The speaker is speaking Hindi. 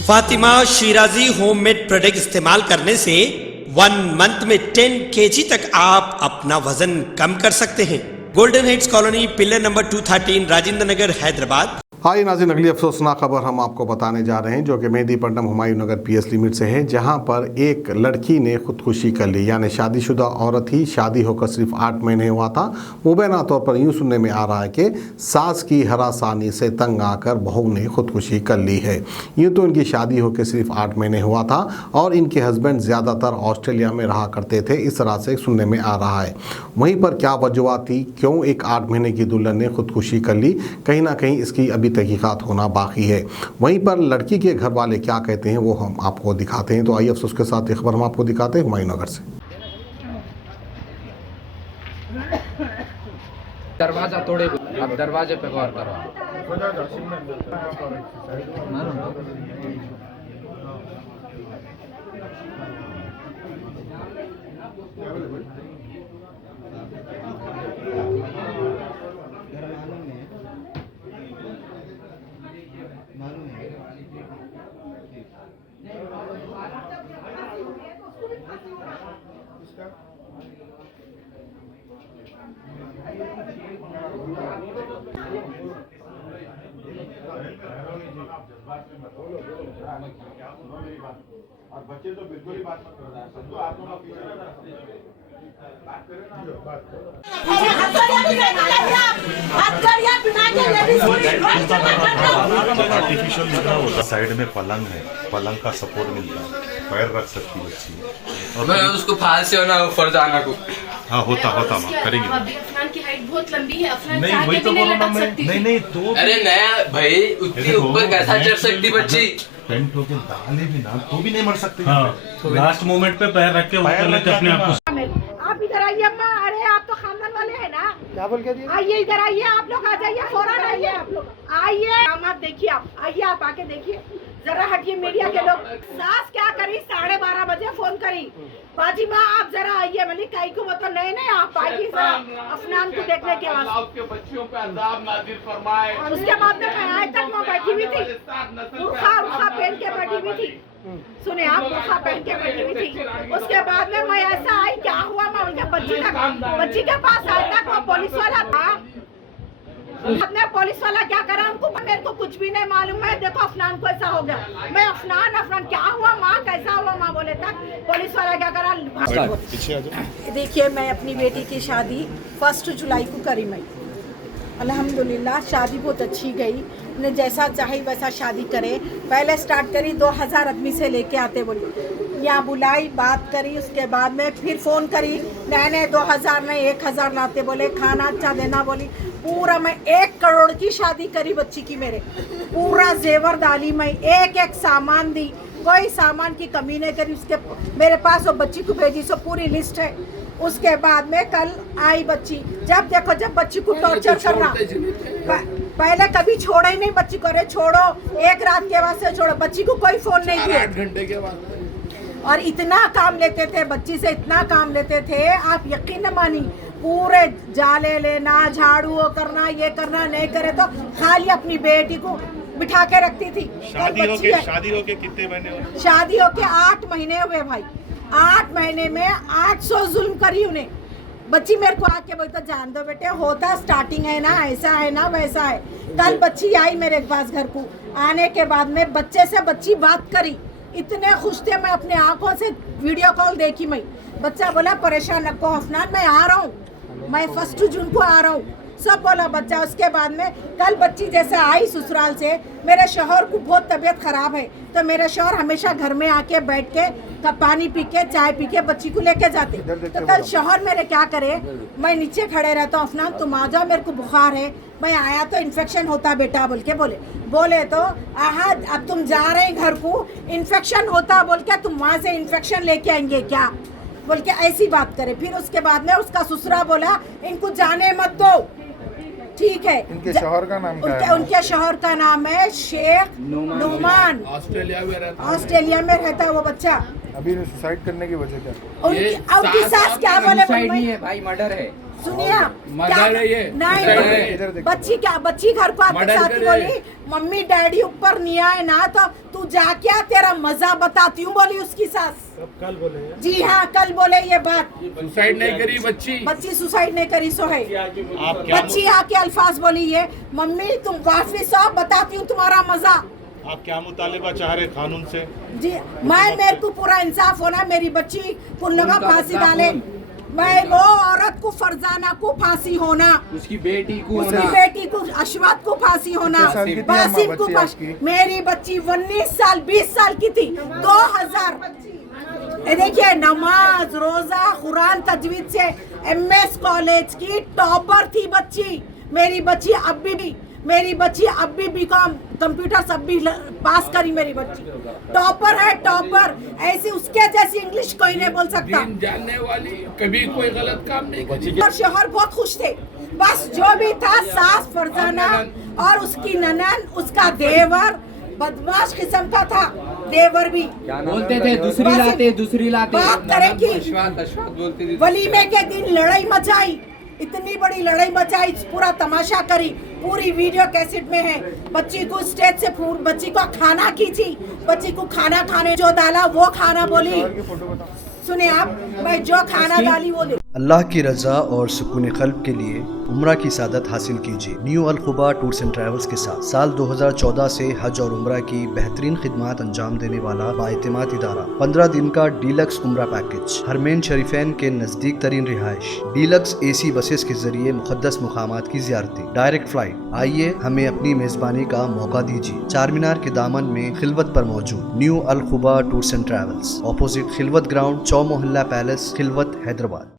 फातिमा शिराजी होममेड प्रोडक्ट इस्तेमाल करने से 1 मंथ में 10 kg तक आप अपना वजन कम कर सकते हैं। Golden heights colony, pillar number 213, Rajendra Nagar, Hyderabad. Hi नाज़रीन, अगली अफसोसनाक खबर हम आपको बताने जा रहे हैं जो कि मेहदीपट्टनम हुमायूं नगर पीएस लिमिट से है, जहां पर एक लड़की ने खुदकुशी कर ली। यानी शादीशुदा औरत ही, शादी होकर सिर्फ 8 महीने हुआ था। मुबैना तौर पर यूँ सुनने में आ रहा है कि सास की हरासानी से तंग आकर बहू ने खुदकुशी कर ली है। यूँ तो इनकी शादी होकर सिर्फ 8 महीने हुआ था और इनके हस्बैंड ज़्यादातर ऑस्ट्रेलिया में रहा करते थे, इस तरह से सुनने में आ रहा है। वहीं पर क्या वजूहत थी, क्यों एक 8 महीने की दुल्हन ने खुदकुशी कर ली, कहीं ना कहीं इसकी अभी तहकीकात होना बाकी है। वहीं पर लड़की के घर वाले क्या कहते हैं वो हम आपको दिखाते हैं। तो आइए अफसोस के साथ एक खबर हम आपको दिखाते हैं हुमायूं नगर से। दरवाजा तोड़े, अब दरवाजे पे गौर करो। और बच्चे तो बिल्कुल ही बात मत कर रहा है। सब तो आप लोग बात करें ना, बात करो। आर्टिफिशियल लगा होता, साइड में पलंग है, पलंग का सपोर्ट मिलता है, पैर रख सकती बच्ची। और मैं उसको फांसी होना फरजाना को। हाँ होता माँ करेंगे। अफनान की हाइट बहुत लंबी है, अफनान नहीं वही तो बोला ना मैं। नहीं तो अरे नया भाई उतनी ऊपर कैसा चढ़ सकती बच्ची। टेंट होके डाले भी ना तो भी नहीं मर सकती। हाँ, लास्ट मोमेंट पे पैर रख के अपने आप को। आप इधर आइए अम्मा। अरे आप तो खानदान वाले हैं ना, क्या बोल के दिए? आइए इधर आइए, आप लोग आ जाइए, फौरन आइए। आप लोग आइए, आप देखिए, आप आइए, आप आके देखिए। जरा हटिए मीडिया के लोग। सास क्या करी, 12:30 बजे फोन करी, बाजी माँ आप जरा आइए। मलिक काई को मतलब नहीं आप आइए अफनान को देखने के वास्ते। बच्चियों पे अज़ाब नाज़िल फरमाए। और उसके बाद में आज तक मैं बैठी हुई थी, बुर्खा पहन के बैठी हुई थी। सुने आप, बुर्खा पहन के बैठी हुई थी। उसके बाद में मैं ऐसा आई, क्या हुआ, मैं उनके बच्ची के पास आया तक वो पुलिस वाला था। अपने पुलिस वाला क्या करा हमको, मेरे को कुछ भी नहीं मालूम है। देखो अफनान को ऐसा हो गया, मैं अफनान क्या हुआ माँ, कैसा हुआ माँ बोले तक पुलिस वाला क्या करा। देखिए मैं अपनी बेटी की शादी 1 जुलाई को करी। मैं अल्हम्दुलिल्लाह शादी बहुत अच्छी गई, ने जैसा चाहे वैसा शादी करे। पहले स्टार्ट करी 2000 आदमी से लेके आते बोली, यहाँ बुलाई, बात करी, उसके बाद में फिर फ़ोन करी, नहीं 2000 नहीं 1000 लाते बोले, खाना अच्छा देना बोली। पूरा मैं 1 करोड़ की शादी करी बच्ची की, मेरे पूरा जेवर डाली, मैं एक सामान दी, कोई सामान की कमी नहीं करी। उसके मेरे पास वो बच्ची को भेजी, सो पूरी लिस्ट है। उसके बाद में कल आई बच्ची, जब देखो जब बच्ची को टॉर्चर करना, पहले कभी छोड़ा ही नहीं बच्ची को। अरे छोड़ो, एक रात के वास्ते छोड़ो, बच्ची को कोई फोन नहीं दिया। 8 घंटे के बाद और इतना काम लेते थे बच्ची से, इतना काम लेते थे आप यकीन न मानी। पूरे जाले लेना, झाड़ू करना, ये करना, नहीं करे तो खाली अपनी बेटी को बिठा के रखती थी। शादी होके कितने महीने हुए? शादी होके 8 महीने हुए भाई। 8 महीने में 800 जुल्म करी उन्हें। बच्ची मेरे को आके बोलता, जान दो बेटे, होता स्टार्टिंग है ना, ऐसा है ना वैसा है। कल बच्ची आई मेरे पास घर को, आने के बाद में बच्चे से बच्ची बात करी, इतने खुश थे। मैं अपने आंखों से वीडियो कॉल देखी। मैं बच्चा बोला परेशान रखो अफनान, मैं आ रहा हूँ, मैं 1 जून को आ रहा हूँ, सब बोला बच्चा। उसके बाद में कल बच्ची जैसे आई ससुराल से, मेरे शौहर को बहुत तबीयत ख़राब है, तो मेरे शौहर हमेशा घर में आके बैठ के पानी पी के, चाय पी के बच्ची को लेके जाते। तो कल शौहर मेरे क्या करे, मैं नीचे खड़े रहता हूँ, अफनान तुम आ जाओ, मेरे को बुखार है, मैं आया तो इन्फेक्शन होता बेटा बोल के बोले तो आहा अब तुम जा रहे हैं घर को, इन्फेक्शन होता बोल के तुम वहाँ से इन्फेक्शन लेके आएंगे क्या बोल के ऐसी बात करे। फिर उसके बाद में उसका ससुरा बोला इनको जाने मत दो, ठीक है। इनके शौहर का नाम क्या है? उनके शौहर का नाम है शेख नुमान। ऑस्ट्रेलिया में रहता है वो बच्चा। अभी सुसाइड करने की वजह क्या? उनकी सास क्या बोले, सुसाइड नहीं है भाई, मर्डर है। सुनिए आप मर्डर है ये। नहीं, बच्ची घर को आते साथ ही बोली मम्मी डैडी ऊपर नहीं आए ना तो तू जाके तेरा मजा बताती हूँ बोली उसकी सास। कल बोले जी हाँ कल बोले ये बात। सुसाइड नहीं करी बच्ची सुसाइड नहीं करी सो है। बच्ची आके अल्फाज बोली ये मम्मी तुम वापस आओ बताती हूँ तुम्हारा मजा। आप क्या मुतालिबा चाह रहे कानून से? जी मेरे को पूरा इंसाफ होना, मेरी बच्ची को लगा फांसी डाले, मैं वो औरत को फरजाना को फांसी होना, उसकी बेटी को अशवत को फांसी होना, बासिम को फांसी। मेरी बच्ची 19 साल 20 साल की थी 2000। देखिए नमाज रोजा कुरान तजवीद से MS कॉलेज की टॉपर थी बच्ची। मेरी बच्ची अब भी बीकॉम कंप्यूटर सब भी पास करी। मेरी बच्ची टॉपर है, टॉपर। ऐसी उसके जैसी इंग्लिश कोई नहीं बोल सकता। जानने वाली कभी कोई गलत काम नहीं करी। और शोहर बहुत खुश थे, बस जो भी था सास फरजाना और उसकी ननन, उसका देवर बदमाश किस्म का था। देवर भी बोलते थे दूसरी लाते बात करें कि अशवात बोलती थी। वलीमे के दिन लड़ाई मचाई, इतनी बड़ी लड़ाई मचाई, पूरा तमाशा करी, पूरी वीडियो कैसेट में है। बच्ची को स्टेज से बच्ची को खाना खींची, बच्ची को खाना खाने जो डाला वो खाना बोली। सुने आप, मैं जो खाना डाली वो अल्लाह की रज़ा और सुकून क़ल्ब के लिए उम्रा की सादत हासिल कीजिए new Al Khuba tours and travels के साथ। साल 2014 से हज और उम्रा की बेहतरीन खिदमात अंजाम देने वाला बाइतिमाद इदारा। 15 दिन का डीलक्स उम्रा पैकेज, हरमैन शरीफैन के नज़दीक तरीन रिहाइश, डीलक्स AC बसेस के जरिए मुक़द्दस मुकामात की ज़ियारती, डायरेक्ट फ़्लाइट। आइए हमें अपनी मेज़बानी का मौका दीजिए। चार मीनार के दामन में खिलवत पर मौजूद new Al Khuba tours and travels, opposite Khilwat ground, Chowmahalla palace, Khilwat, Hyderabad.